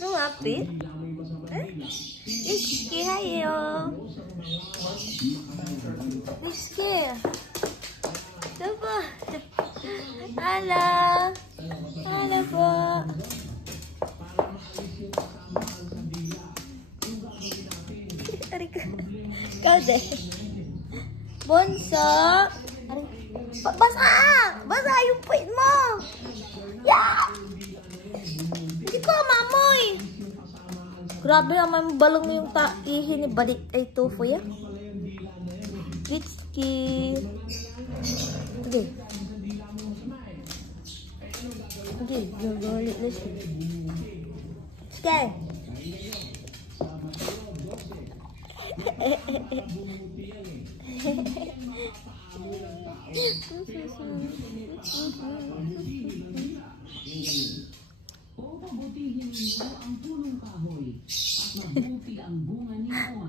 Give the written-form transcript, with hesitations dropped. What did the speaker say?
Lumapit? Rizky, hayo. Rizky. Ito po. Hala. Hala po. Ikaw din. Bonso. Basa! Basa yung puwit mo! Yan! Hindi ko mamoy! Grabe naman balong mo yung ihi ni balik ay tofu ya. Kitski. Okay. Okay, balik na siya. Okay. O pabutihin niyo ang punong kahoy at mabuti ang bunga niyo.